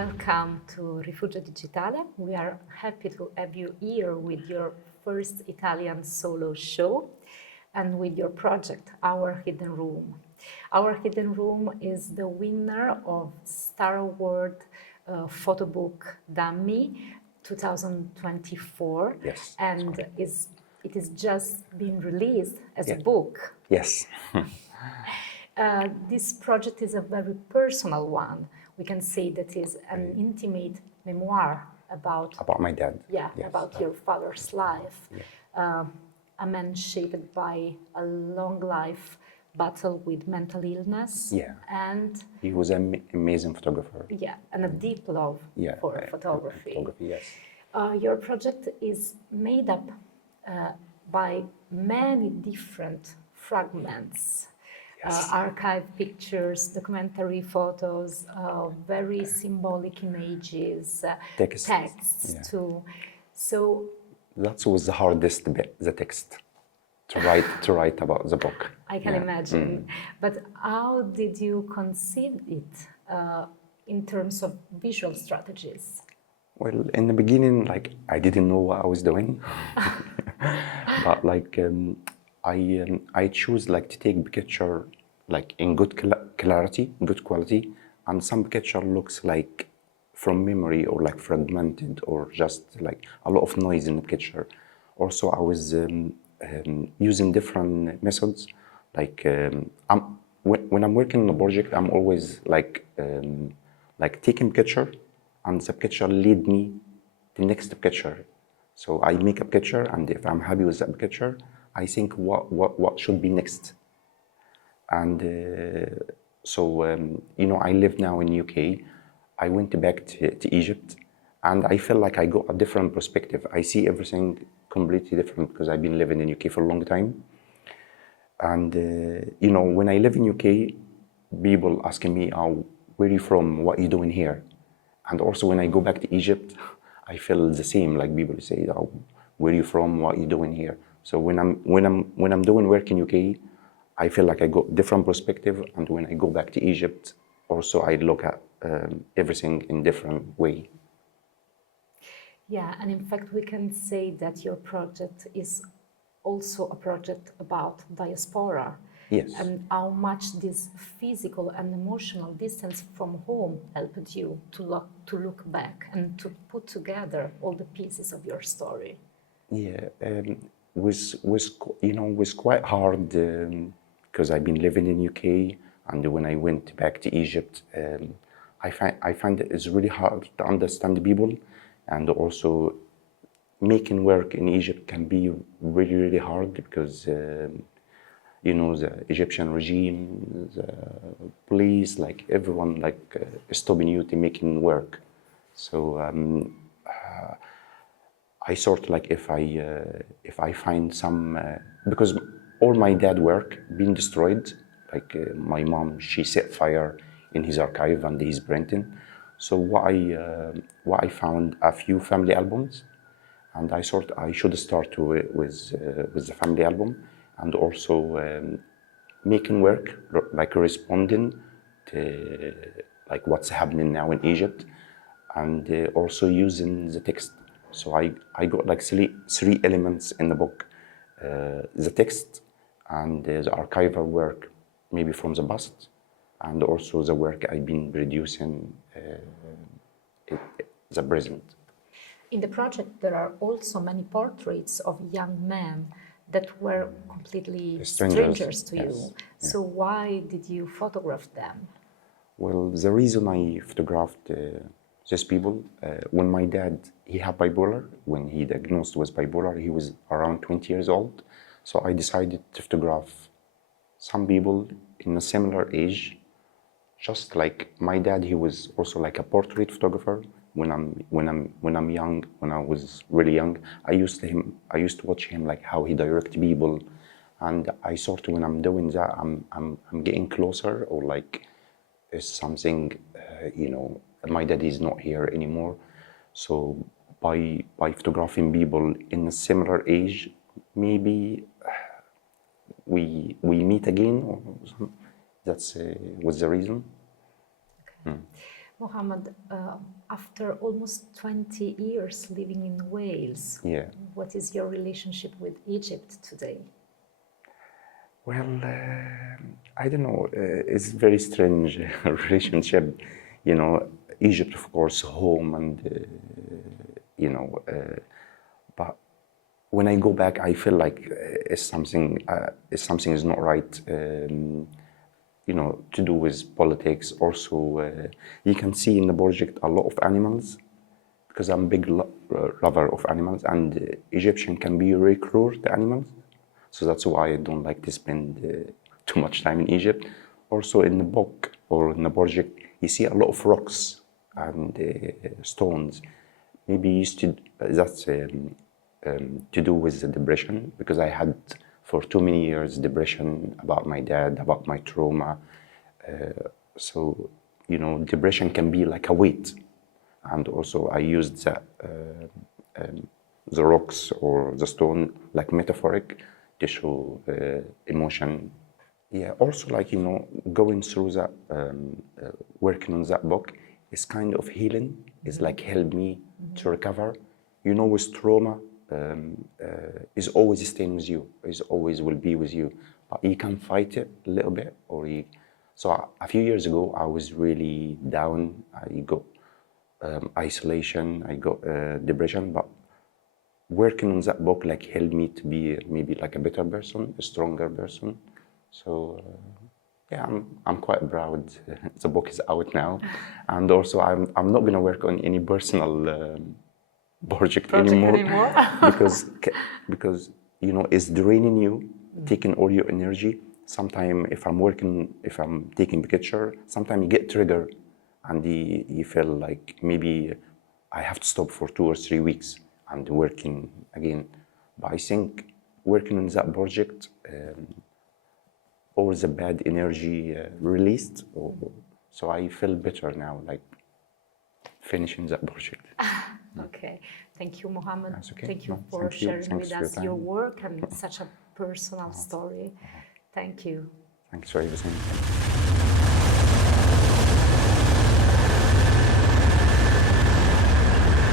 Welcome to Rifugio Digitale. We are happy to have you here with your first Italian solo show and with your project, Our Hidden Room. Our Hidden Room is the winner of Star Award photo book Dummy 2024. Yes. And it is just been released as a Yeah. book. Yes. This project is a very personal one. We can say that is an intimate memoir about my dad. yes. About your father's life. Yeah. A man shaped by a long life battle with mental illness. Yeah. And he was an amazing photographer. And a deep love for photography. Yes. Your project is made up by many different fragments. Yes. Archive pictures, documentary photos, very symbolic images, texts too. So that was the hardest bit, the text, to write about the book. I can imagine. But how did you conceive it in terms of visual strategies? Well, in the beginning, I didn't know what I was doing, but I choose to take picture in good clarity, good quality, and some picture looks from memory or fragmented or just a lot of noise in the picture. Also, I was using different methods. When I'm working on a project, I'm always taking picture, and the picture lead me to the next picture. So I make a picture, and if I'm happy with that picture, I think what should be next. And I live now in UK. I went back to Egypt, and I feel like I got a different perspective. I see everything completely different because I've been living in UK for a long time. And when I live in UK, people asking me, "Oh, where are you from? What are you doing here?" And also when I go back to Egypt, I feel the same. People say, "Oh, where are you from? What are you doing here?" So when I'm doing work in UK, I feel like I got different perspective, and when I go back to Egypt, also I look at everything in different way. Yeah, and in fact we can say that your project is also a project about diaspora. Yes. And how much this physical and emotional distance from home helped you to look back and to put together all the pieces of your story. Yeah, was quite hard because I've been living in UK, and when I went back to Egypt, I find it's really hard to understand people, and also making work in Egypt can be really, really hard because the Egyptian regime, the police, everyone stopping you to making work. So I sort if I find some because all my dad work been destroyed. My mom, she set fire in his archive and he's printing. So what I found a few family albums, and I should start with the family album, and also making work responding to what's happening now in Egypt, and also using the text. So I got three elements in the book: the text, and the archival work, maybe from the past, and also the work I've been producing the present. In the project, there are also many portraits of young men that were completely strangers to you. So why did you photograph them? Well, the reason I photographed these people, when my dad, he had bipolar, when he diagnosed with bipolar, he was around 20 years old. So I decided to photograph some people in a similar age. Just like my dad, he was also a portrait photographer. When I'm young, when I was really young, I used to watch him how he direct people, and I sort of, when I'm doing that, I'm getting closer, or it's something, my dad is not here anymore. So by photographing people in a similar age, maybe we meet again, or something. That's was the reason. Okay. Mohammed, after almost 20 years living in Wales, Yeah. what is your relationship with Egypt today? Well, I don't know. It's very strange relationship. You know, Egypt, of course, home, and but when I go back, I feel like something is not right. To do with politics. Also, you can see in the project a lot of animals, because I'm a big lover of animals, and Egyptian can be very cruel to animals. So that's why I don't like to spend too much time in Egypt. Also, in the book or in the project, you see a lot of rocks and stones. Maybe that's to do with the depression, because I had for too many years depression about my dad, about my trauma. So, depression can be like a weight. And also I used the rocks or the stone like metaphoric to show emotion. Yeah, also like, going through that, working on that book is kind of healing. It's like helped me to recover. With trauma, is always staying with you, is always will be with you. But you can fight it a little bit, so a few years ago, I was really down. I got isolation, I got depression, but working on that book like helped me to be maybe like a better person, a stronger person. So yeah, I'm quite proud. The book is out now, and also I'm not gonna work on any personal project anymore because it's draining you, taking all your energy. Sometimes if I'm taking picture, sometimes you get triggered, and you feel like maybe I have to stop for 2 or 3 weeks and working again. But I think working on that project, all the bad energy released, so I feel better now, like finishing that project. Okay, thank you, Mohammed. That's okay. Thank you No, for thank you. sharing Thanks with for us your your time. work and such a personal story. Thank you. Thanks for everything.